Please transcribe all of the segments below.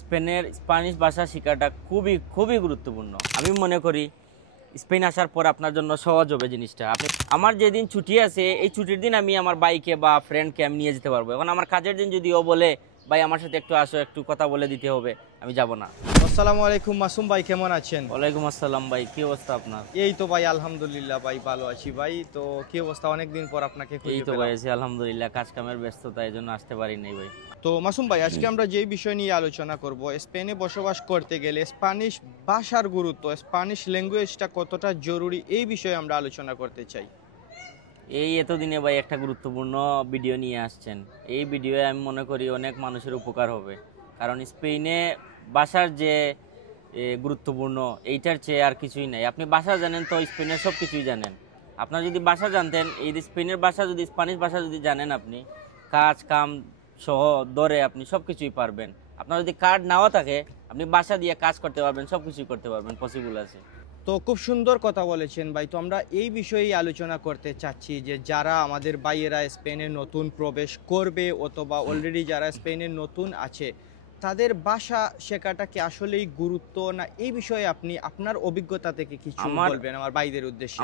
স্পেনের স্প্যানিশ ভাষা শেখাটা খুবই খুবই গুরুত্বপূর্ণ। আমি মনে করি স্পেন আসার পর আপনার জন্য সহজ হবে জিনিসটা। আমার যেদিন ছুটি আছে এই ছুটির দিন আমি আমার বাইকে বা ফ্রেন্ডকে আমি নিয়ে যেতে পারবো। এখন আমার কাজের দিন যদি ও বলে ভাই আমার সাথে একটু আসো, একটু কথা বলে দিতে হবে, আমি যাব না। আসসালামু আলাইকুম মাসুম ভাই, কেমন আছেন? ওয়ালাইকুম আসসালাম ভাই, কি অবস্থা আপনার? এই তো ভাই আলহামদুলিল্লাহ ভাই, ভালো আছি ভাই। তো কি অবস্থা, অনেকদিন পর আপনাকে এই খুঁজে তো পেলাম। ভাই আছি আলহামদুলিল্লাহ, কাজ কামের ব্যস্ততা, এই জন্য আসতে পারি নাই ভাই। তো মাসুম ভাই, আজকে আমরা যেই বিষয় নিয়ে আলোচনা করব, স্পেনে বসবাস করতে গেলে স্প্যানিশ ভাষার গুরুত্ব, স্প্যানিশ ল্যাঙ্গুয়েজটা কতটা জরুরি, এই বিষয়ে আমরা আলোচনা করতে চাই। এই এতদিনে ভাই একটা গুরুত্বপূর্ণ ভিডিও নিয়ে আসছেন। এই ভিডিওয়ে আমি মনে করি অনেক মানুষের উপকার হবে, কারণ স্পেনে ভাষার যে গুরুত্বপূর্ণ এইটার চেয়ে আর কিছুই নাই। আপনি ভাষা জানেন তো স্পেনের সব কিছুই জানেন। আপনার যদি ভাষা জানতেন, এই স্পেনের ভাষা যদি স্প্যানিশ ভাষা যদি জানেন, আপনি কাজ কাম সহ ধরে আপনি সব কিছুই পারবেন। আপনার যদি কার্ড নাও থাকে আপনি ভাষা দিয়ে কাজ করতে পারবেন, সব কিছুই করতে পারবেন, পসিবল আছে। তো খুব সুন্দর কথা বলেছেন ভাই। তো আমরা এই বিষয়েই আলোচনা করতে চাচ্ছি যে যারা আমাদের ভাইয়েরা স্পেনে নতুন প্রবেশ করবে অথবা অলরেডি যারা স্পেনে নতুন আছে, তাদের ভাষা শেখাটা কি আসলেই গুরুত্ব না, এই বিষয়ে আপনি আপনার অভিজ্ঞতা থেকে কিছু বলবেন আমার ভাইদের উদ্দেশ্যে।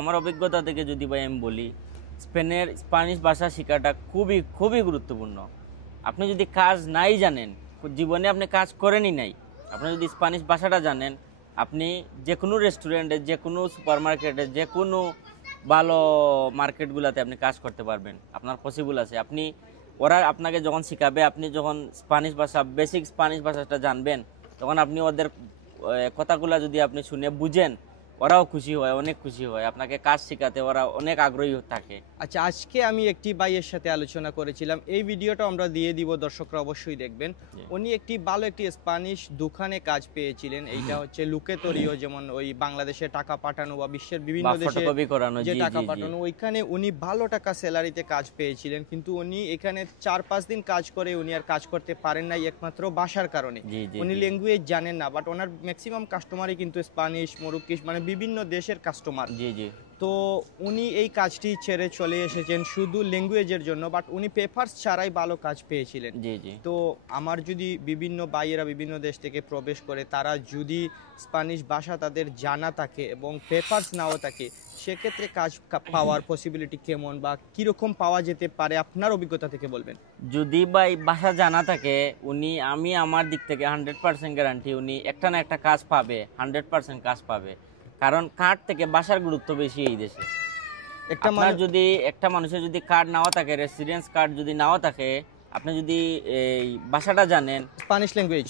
আমার অভিজ্ঞতা থেকে যদি ভাই আমি বলি, স্পেনের স্প্যানিশ ভাষা শেখাটা খুবই খুবই গুরুত্বপূর্ণ। আপনি যদি কাজ নাই জানেন, জীবনে আপনি কাজ করেনই নাই, আপনি যদি স্প্যানিশ ভাষাটা জানেন, আপনি যে কোনো রেস্টুরেন্টে, যে কোনো সুপার মার্কেটে, যে কোনো ভালো মার্কেটগুলোতে আপনি কাজ করতে পারবেন, আপনার পসিবল আছে। ওরা আপনাকে যখন শেখাবে, আপনি যখন স্প্যানিশ ভাষা, বেসিক স্প্যানিশ ভাষাটা জানবেন, তখন আপনি ওদের কথাগুলো যদি আপনি শুনে বুঝেন, ওরাও খুশি হয়, অনেক খুশি হয়, আপনাকে কাজ শেখাতে ওরা অনেক আগ্রহী থাকে। আচ্ছা, আজকে আমি একটি ভাইয়ের সাথে আলোচনা করেছিলাম, এই ভিডিওটা আমরা দিয়ে দিব, দর্শকরা অবশ্যই দেখবেন। উনি একটি ভালো একটি স্প্যানিশ দোকানে কাজ পেয়েছিলেন। এইটা হচ্ছে লুকেতরিও, যেমন ওই বাংলাদেশে টাকা পাঠানো বা বিশ্বের বিভিন্ন দেশে যে টাকা পাঠানো, ওইখানে উনি ভালো টাকা স্যালারিতে কাজ পেয়েছিলেন। কিন্তু উনি এখানে 4-5 দিন কাজ করে উনি আর কাজ করতে পারেন নাই, একমাত্র ভাষার কারণে। উনি ল্যাঙ্গুয়েজ জানেন না, বাট ওনার ম্যাক্সিমাম কাস্টমারই কিন্তু স্প্যানিশ, মরক্কিশ, মানে বিভিন্ন দেশের কাস্টমার। তো উনি এই কাজটি ছেড়ে চলে এসেছেন শুধু ল্যাঙ্গুয়েজের জন্য, বাট উনি পেপারস ছাড়াই ভালো কাজ পেয়েছিলেন। তো আমার যদি বিভিন্ন ভাইয়েরা বিভিন্ন দেশ থেকে প্রবেশ করে, তারা যদি স্প্যানিশ ভাষা তাদের জানা থাকে এবং পেপারস নাও থাকে, সেক্ষেত্রে কাজ পাওয়ার পসিবিলিটি কেমন বা কিরকম পাওয়া যেতে পারে, আপনার অভিজ্ঞতা থেকে বলবেন। যদি ভাই ভাষা জানা থাকে, আমি আমার দিক থেকে 100% গ্যারান্টি উনি একটা না একটা কাজ পাবে, 100% কাজ পাবে। কারণ কার্ড থেকে ভাষার গুরুত্ব বেশি এই দেশে। যদি একটা মানুষের যদি কার্ড নাও থাকে, রেসিডেন্স কার্ড যদি নাও থাকে, আপনি যদি এই ভাষাটা জানেন,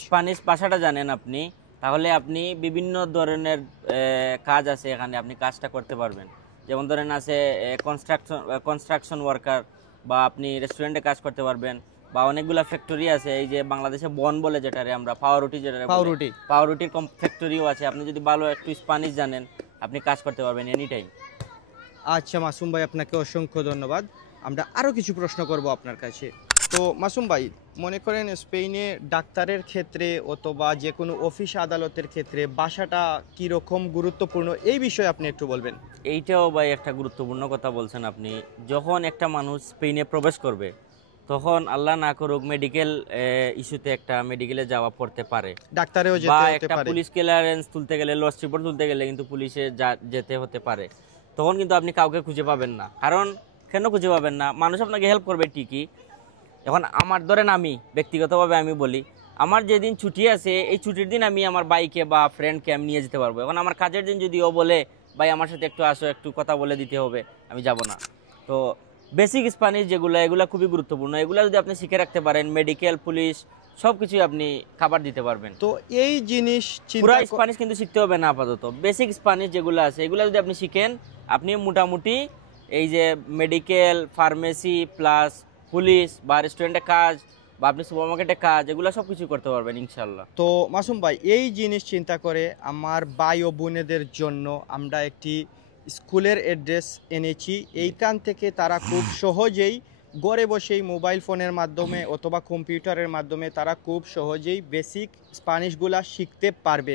স্প্যানিশ ভাষাটা জানেন আপনি, তাহলে আপনি বিভিন্ন ধরনের কাজ আছে এখানে, আপনি কাজটা করতে পারবেন। যেমন ধরেন আছে কনস্ট্রাকশন ওয়ার্কার, বা আপনি রেস্টুরেন্টে কাজ করতে পারবেন, বা অনেকগুলো ফ্যাক্টরি আছে। এই যে বাংলাদেশে বন বলে যেটারে আমরা পাউরুটির ফ্যাক্টরিও আছে। আপনি যদি ভালো একটু স্প্যানিশ জানেন, আপনি কাজ করতে পারবেন এনি টাইম। আচ্ছা মাসুম ভাই, আপনাকে অসংখ্য ধন্যবাদ। আমরা আরও কিছু প্রশ্ন করব আপনার কাছে। তো মাসুম ভাই, মনে করেন স্পেনে ডাক্তারের ক্ষেত্রে অথবা যে কোনো অফিস আদালতের ক্ষেত্রে ভাষাটা কীরকম গুরুত্বপূর্ণ, এই বিষয়ে আপনি একটু বলবেন। এইটাও ভাই একটা গুরুত্বপূর্ণ কথা বলছেন আপনি। যখন একটা মানুষ স্পেনে প্রবেশ করবে, তখন আল্লাহ না করুক মেডিকেল ইস্যুতে একটা মেডিকেলে যাওয়া পড়তে পারে, ডাক্তারেও বা একটা পুলিশ ক্লিয়ারেন্স তুলতে গেলে, লস রিপোর্ট তুলতে গেলে কিন্তু পুলিশে যেতে হতে পারে। তখন কিন্তু আপনি কাউকে খুঁজে পাবেন না। কারণ কেন খুঁজে পাবেন না? মানুষ আপনাকে হেল্প করবে ঠিকই। এখন আমার ধরেন, আমি ব্যক্তিগতভাবে আমি বলি, আমার যেদিন ছুটি আছে এই ছুটির দিন আমি আমার বাইকে বা ফ্রেন্ডকে আমি নিয়ে যেতে পারবো। এখন আমার কাজের দিন যদি ও বলে ভাই আমার সাথে একটু আসো, একটু কথা বলে দিতে হবে, আমি যাব না। তো বেসিক স্প্যানিশ এগুলা খুবই গুরুত্বপূর্ণ। এগুলা যদি আপনি শিখে রাখতে পারেন, মেডিকেল, পুলিশ সবকিছু আপনি খাবার দিতে পারবেন। তো এই জিনিস পুরো স্প্যানিশ কিন্তু শিখতে হবে না, আপাতত বেসিক স্প্যানিশ যেগুলো আছে এগুলো যদি আপনি শিখেন, আপনি মোটামুটি এই যে মেডিকেল, ফার্মেসি প্লাস পুলিশ বা রেস্টুরেন্টে কাজ বা আপনি সুপারমার্কেটে কাজ, এগুলো সব কিছু করতে পারবেন ইনশাল্লাহ। তো মাসুম ভাই, এই জিনিস চিন্তা করে আমার ভাই ও বোনেদের জন্য আমরা একটি স্কুলের অ্যাড্রেস এনেছি। এইখান থেকে তারা খুব সহজেই ঘরে বসেই মোবাইল ফোনের মাধ্যমে অথবা কম্পিউটারের মাধ্যমে তারা খুব সহজেই বেসিক স্প্যানিশগুলা শিখতে পারবে।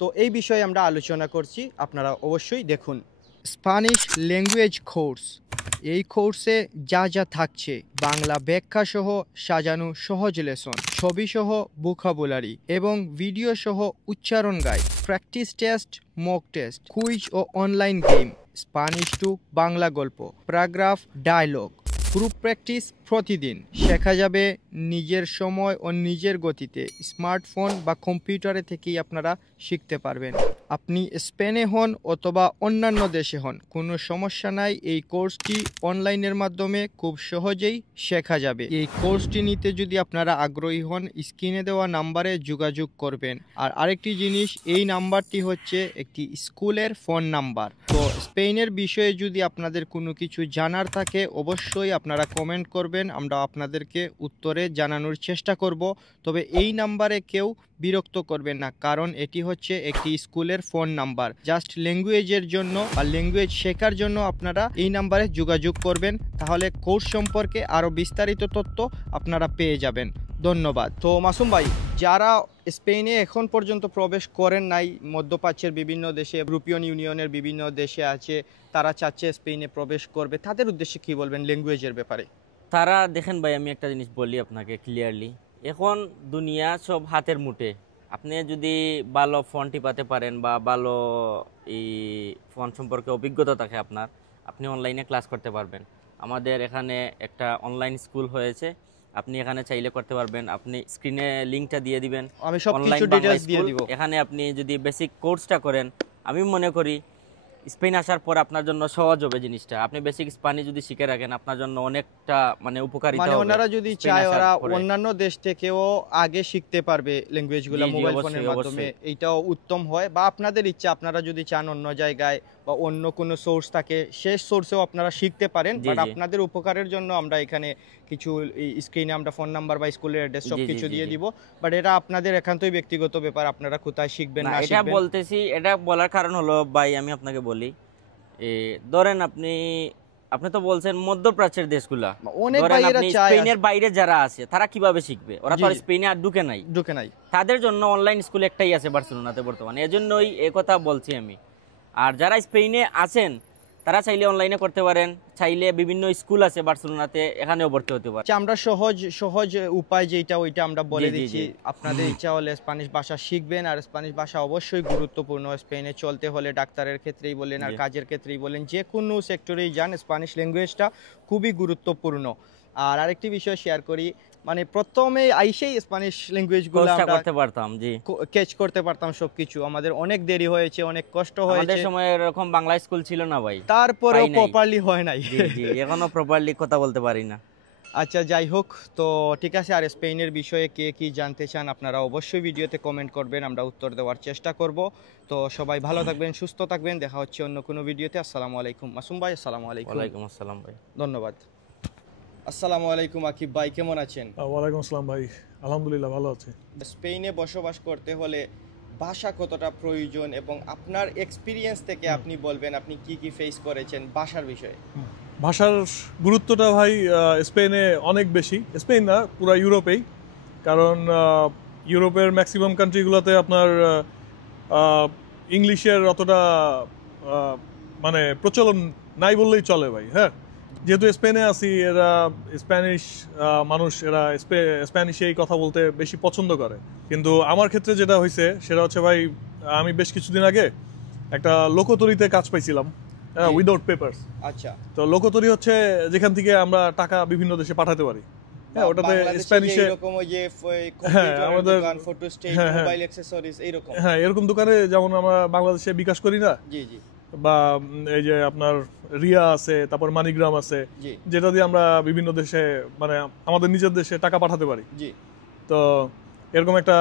তো এই বিষয়ে আমরা আলোচনা করছি, আপনারা অবশ্যই দেখুন। স্প্যানিশ ল্যাঙ্গুয়েজ কোর্স এই কোর্সে যা যা থাকছে বাংলা ব্যাখ্যা সহ সাজানো সহজ লেসন, ছবি সহ ভোকাবুলারি এবং ভিডিও সহ উচ্চারণ guide, practice test, mock test, quiz ও online game, Spanish to Bangla গল্প, প্যারাগ্রাফ, ডায়লগ, গ্রুপ প্র্যাকটিস প্রতিদিন। শেখা যাবে নিজের সময় ও নিজের গতিতে। স্মার্টফোন বা কম্পিউটারে থেকেই আপনারা শিখতে পারবেন। আপনি স্পেনে হন অথবা অন্যান্য দেশে হন, কোনো সমস্যা নাই। এই কোর্সটি অনলাইনের মাধ্যমে খুব সহজেই শেখা যাবে। এই কোর্সটি নিতে যদি আপনারা আগ্রহী হন, স্ক্রিনে দেওয়া নাম্বারে যোগাযোগ করবেন। আর আরেকটি জিনিস, এই নাম্বারটি হচ্ছে একটি স্কুলের ফোন নাম্বার। তো স্পেনের বিষয়ে যদি আপনাদের কোনো কিছু জানার থাকে অবশ্যই আপনারা কমেন্ট করবেন, আমরা আপনাদেরকে উত্তরে জানানোর চেষ্টা করব। তবে এই নাম্বারে কেউ বিরক্ত করবেন না, কারণ এটি হচ্ছে একটি স্কুলের ফোন নাম্বার। জাস্ট ল্যাঙ্গুয়েজের জন্য বা ল্যাঙ্গুয়েজ শেখার জন্য আপনারা এই নাম্বারে যোগাযোগ করবেন, তাহলে কোর্স সম্পর্কে আরও বিস্তারিত তথ্য আপনারা পেয়ে যাবেন। ধন্যবাদ। তো মাসুম ভাই, যারা স্পেনে এখন পর্যন্ত প্রবেশ করেন নাই, মধ্যপ্রাচ্যের বিভিন্ন দেশে, ইউরোপিয়ান ইউনিয়নের বিভিন্ন দেশে আছে, তারা চাচ্ছে স্পেনে প্রবেশ করবে, তাদের উদ্দেশ্যে কি বলবেন ল্যাঙ্গুয়েজের ব্যাপারে? তারা দেখেন ভাই, আমি একটা জিনিস বলি আপনাকে ক্লিয়ারলি, এখন দুনিয়া সব হাতের মুঠে। আপনি যদি ভালো ফোন টিপাতে পারেন বা ভালো এই ফোন সম্পর্কে অভিজ্ঞতা থাকে আপনার, আপনি অনলাইনে ক্লাস করতে পারবেন। আমাদের এখানে একটা অনলাইন স্কুল হয়েছে, আপনি এখানে চাইলে করতে পারবেন। আপনি স্ক্রিনে লিঙ্কটা দিয়ে দিবেন, আমি সব কিছু ডিটেইলস দিয়ে দিব। এখানে আপনি যদি বেসিক কোর্সটা করেন, আমি মনে করি স্পেন আসার পর আপনার জন্য সহজ হবে জিনিসটা। আপনি বেসিক স্প্যানিশ যদি শিখে রাখেন, আপনার জন্য অনেকটা মানে উপকারিতা হবে। মানে ওনারা যদি চায় ওরা অন্যান্য দেশ থেকেও আগে শিখতে পারবে ল্যাঙ্গুয়েজগুলো মোবাইল ফোনের মাধ্যমে, এইটাও উত্তম হয়। বা আপনাদের ইচ্ছা, আপনারা যদি চান অন্য জায়গায় বা অন্য কোনো সোর্স থাকে, সেই সোর্সেও আপনারা শিখতে পারেন। বাট আপনাদের উপকারের জন্য আমরা এখানে কিছু স্ক্রিনে আমরা ফোন নাম্বার বা স্কুলের অ্যাড্রেস সব কিছু দিয়ে দিব। বাট এটা আপনাদের একান্তই ব্যক্তিগত ব্যাপার, আপনারা কোথায় শিখবেন না এটা বলতেছি। এটা বলার কারণ হলো ভাই, আমি আপনাকে বলি, ধরেন আপনি তো বলছেন মধ্যপ্রাচ্যের দেশগুলা, স্পেনের বাইরে যারা আছে তারা কিভাবে শিখবে? ওরা তো স্পেনে আর ঢুকে নাই। তাদের জন্য অনলাইন স্কুল একটাই আছে বার্সেলোনাতে বর্তমানে, এজন্যই এই কথা বলছি আমি। আর যারা স্পেনে আছেন তারা চাইলে অনলাইনে করতে পারেন, চাইলে বিভিন্ন স্কুল আছে বার্সেলোনাতে, এখানেও ভর্তি হতে পারে। আমরা সহজ উপায় যেটা ওইটা আমরা বলে দিচ্ছি। আপনাদের ইচ্ছা হলে স্প্যানিশ ভাষা শিখবেন, আর স্প্যানিশ ভাষা অবশ্যই গুরুত্বপূর্ণ। স্পেনে চলতে হলে ডাক্তারের ক্ষেত্রেই বলেন আর কাজের ক্ষেত্রেই বলেন, যে কোনো সেক্টরেই যান, স্প্যানিশ ল্যাঙ্গুয়েজটা খুবই গুরুত্বপূর্ণ। আর আরেকটি বিষয় শেয়ার করি, মানে প্রথমে আইসেই স্প্যানিশ ল্যাঙ্গুয়েজগুলো আমরা ক্যাচ করতে পারতাম সবকিছু। আমাদের অনেক দেরি হয়েছে, অনেক কষ্ট হয়েছে। আমাদের সময় এরকম বাংলা স্কুল ছিল না ভাই, তারপরেও প্রপারলি হয় নাই। এখনো প্রপারলি কথা বলতে পারি না। আচ্ছা, যাই হোক, তো ঠিক আছে। আর স্পেনের বিষয়ে কে কি জানতে চান আপনারা অবশ্যই ভিডিওতে কমেন্ট করবেন, আমরা উত্তর দেওয়ার চেষ্টা করব। তো সবাই ভালো থাকবেন, সুস্থ থাকবেন, দেখা হচ্ছে অন্য কোনো ভিডিওতে। আসসালামু আলাইকুম মাসুম ভাই। আসসালামু আলাইকুম। ওয়ালাইকুম আসসালাম ভাই। ধন্যবাদ। আসসালামু আলাইকুম আকিব ভাই, কেমন আছেন? ওয়ালাইকুম আসসালাম ভাই, আলহামদুলিল্লাহ ভালো আছি। স্পেনে বসবাস করতে হলে ভাষা কতটা প্রয়োজন, এবং আপনার এক্সপিরিয়েন্স থেকে আপনি বলবেন আপনি কি কি ফেস করেছেন ভাষার বিষয়ে? ভাষার গুরুত্বটা ভাই স্পেনে অনেক বেশি, স্পেন না পুরো ইউরোপেই। কারণ ইউরোপের ম্যাক্সিমাম কান্ট্রিগুলোতে আপনার ইংলিশের অতটা মানে প্রচলন নাই বললেই চলে ভাই। হ্যাঁ, যেহেতু স্পেনে আছি, এরা স্প্যানিশ মানুষ, এরা স্প্যানিশেই কথা বলতে বেশি পছন্দ করে। কিন্তু আমার ক্ষেত্রে যেটা হয়েছে সেটা হচ্ছে ভাই, আমি বেশ কিছুদিন আগে একটা লোকতরিতে কাজ পাইছিলাম, উইদাউট পেপারস। আচ্ছা, তো লোকতরি হচ্ছে যেখান থেকে আমরা টাকা বিভিন্ন দেশে পাঠাতে পারি। হ্যাঁ, ওটাতে স্প্যানিশে এরকম ওই যে কম্পিউটার দোকান, ফটো স্টেট, মোবাইল অ্যাকসেসরিজ এরকম। হ্যাঁ, এরকম দোকানে যেমন আমরা বাংলাদেশে বিকাশ করি না, জি জি, বা এই যে আপনার রিয়া আছে, তারপর মানিগ্রাম আছে, যেটা দিয়ে আমরা বিভিন্ন দেশে মানে আমাদের নিজের দেশে টাকা পাঠাতে পারি। জি, তো এরকম একটা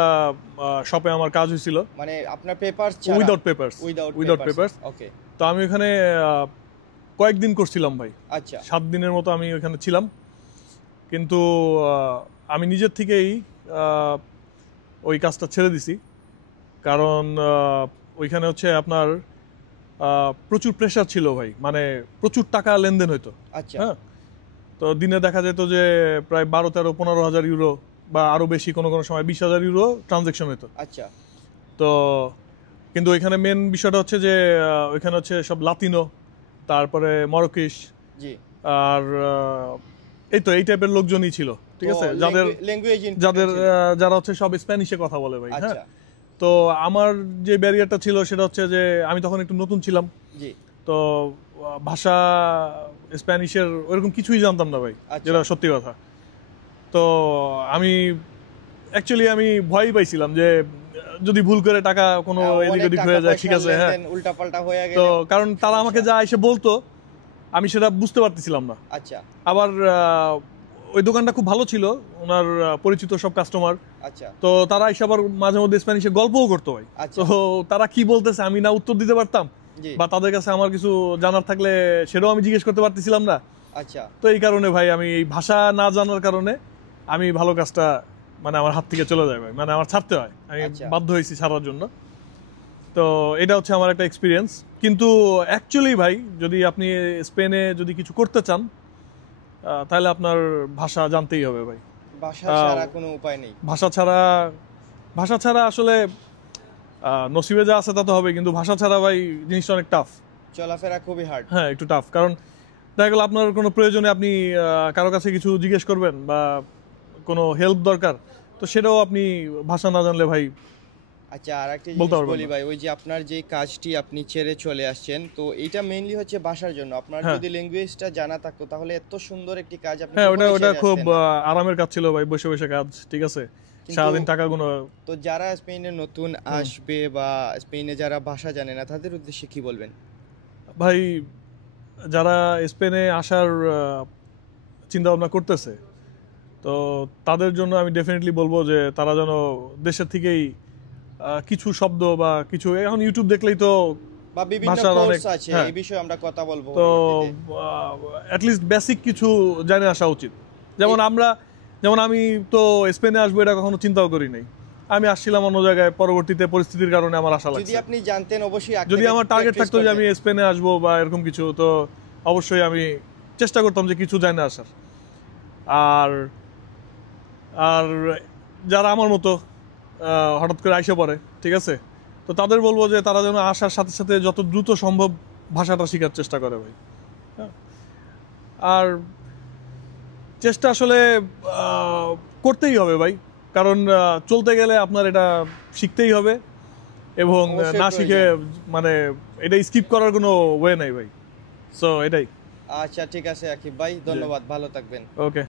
শপে আমার কাজ হয়েছিল, মানে আপনার পেপারস ছাড়া, উইদাউট পেপারস। ওকে। তো আমি ওখানে কয়েকদিন করছিলাম ভাই। আচ্ছা, 7 দিনের মতো আমি ওখানে ছিলাম। কিন্তু আমি নিজের থেকেই ওই কাজটা ছেড়ে দিছি, কারণ ওইখানে হচ্ছে আপনার প্রচুর প্রেশার ছিল ভাই, মানে প্রচুর টাকা লেনদেন হইতো। আচ্ছা, হ্যাঁ, তো দিনে দেখা যেত যে প্রায় 12, 13, 15 হাজার ইউরো বা আরো বেশি, কোনো কোনো সময় 20,000 ইউরো ট্রানজাকশন হইতো। আচ্ছা, তো কিন্তু ওইখানে মেন বিষয়টা হচ্ছে যে ওইখানে হচ্ছে সব লাতিনো, তারপরে মরক্কিশ, জি, আর এই তো এই টাইপের লোকজনই ছিল, ঠিক আছে, যারা হচ্ছে সব স্প্যানিশে কথা বলে ভাই। হ্যাঁ, আচ্ছা তো আমার যে ব্যারিয়ারটা ছিল সেটা হচ্ছে যে আমি তখন একটু নতুন ছিলাম, জি তো ভাষা স্প্যানিশের ওরকম কিছুই জানতাম না ভাই, আচ্ছা। যেটা সত্যি কথা। তো আমি অ্যাকচুয়ালি আমি ভয় পাইছিলাম যে যদি ভুল করে টাকা কোনো এদিক ওদিক হয়ে যায়, ঠিক আছে, হ্যাঁ, উল্টাপাল্টা হয়ে গেলে তো কারণ তারা আমাকে যা এসে বলতো আমি সেটা বুঝতে পারতেছিলাম না। আচ্ছা আবার ওই দোকানটা খুব ভালো ছিল, ওনার পরিচিত সব কাস্টমার, আচ্ছা তো তারা এসে আবার মাঝে মধ্যে স্প্যানিশে গল্পও করতো ভাই। আচ্ছা। তো তারা কি বলতেছে আমি না উত্তর দিতে পারতাম, জি বা তাদের কাছে আমার কিছু জানার থাকলে সেটাও আমি জিজ্ঞেস করতে পারতেছিলাম না। আচ্ছা তো এই কারণে ভাই আমি এই ভাষা না জানার কারণে আমি ভালো কাজটা মানে আমার হাত থেকে চলে যায় ভাই, মানে আমার ছাড়তে হয়, আমি আচ্ছা। বাধ্য হয়েছি ছাড়ার জন্য। তো এটা হচ্ছে আমার একটা এক্সপিরিয়েন্স। কিন্তু অ্যাকচুয়ালি ভাই যদি আপনি স্পেনে যদি কিছু করতে চান তাহলে আপনার ভাষা জানতেই হবে ভাই। ভাষা ছাড়া কোনো উপায় নেই। ভাষা ছাড়া আসলে নসিবে যা আছে তা তো হবে, কিন্তু ভাষা ছাড়া ভাই জিনিসটা অনেক টাফ, চলাফেরা খুবই হার্ড। হ্যাঁ একটু টাফ। কারণ দেখা গেল আপনার কোনো প্রয়োজনে আপনি কারো কাছে কিছু জিজ্ঞেস করবেন বা কোনো হেল্প দরকার, তো সেটাও আপনি ভাষা না জানলে ভাই আচ্ছা, আর একটা বলতে জিনিস পারবেন বলি না। ভাই, ওই যে আপনার যে কাজটি আপনি ছেড়ে চলে আসছেন, তো এটা মেইনলি হচ্ছে ভাষার জন্য। আপনার হ্যাঁ। যদি ল্যাঙ্গুয়েজটা জানা থাকতো তাহলে এত সুন্দর একটি কাজ আপনি হ্যাঁ, ওটা কখনোই ওটা ছেড়ে খুব আসতেন না। আরামের কাজ ছিল ভাই, বসে বসে কাজ, ঠিক আছে, কিন্তু- সারাদিন টাকা গুনো। তো যারা স্পেনে নতুন আসবে বা স্পেনে যারা ভাষা জানে না তাদের উদ্দেশ্যে কি বলবেন? ভাই যারা স্পেনে আসার চিন্তা ভাবনা করতেছে, তো তাদের জন্য আমি ডেফিনেটলি বলবো যে তারা যেন দেশের থেকেই কিছু শব্দ বা কিছু, এখন ইউটিউব দেখলেই তো বা বিভিন্ন ভাষার কোর্স অনেক- আছে, হ্যাঁ। এই বিষয়ে আমরা কথা বলবো তো পরবর্তীতে। অ্যাটলিস্ট বেসিক কিছু জেনে আসা উচিত। যেমন আমি তো স্পেনে আসবো এটা কখনো চিন্তাও করি নাই, আমি আসছিলাম অন্য জায়গায়, পরবর্তীতে পরিস্থিতির কারণে আমার আশা যদি লাগছে। আপনি জানতেন অবশ্যই আগে যদি থেকে আমার টার্গেট practice থাকতো যে আমি করতেন। স্পেনে আসবো বা এরকম কিছু, তো অবশ্যই আমি চেষ্টা করতাম যে কিছু জেনে আসার। আর আর যারা আমার মতো হঠাৎ করে আইসা পড়ে, ঠিক আছে, তো তাদের বলবো যে তারা যেন আসার সাথে সাথে যত দ্রুত সম্ভব ভাষাটা শেখার চেষ্টা করে ভাই। হ্যাঁ। আর চেষ্টা আসলে করতেই হবে ভাই, কারণ চলতে গেলে আপনার এটা শিখতেই হবে, এবং অবশ্যই না শিখে প্রয়োজন। মানে এটা স্কিপ করার কোনো ওয়ে নাই ভাই। সো এটাই। আচ্ছা ঠিক আছে আকিব ভাই, ধন্যবাদ, ভালো থাকবেন। ওকে।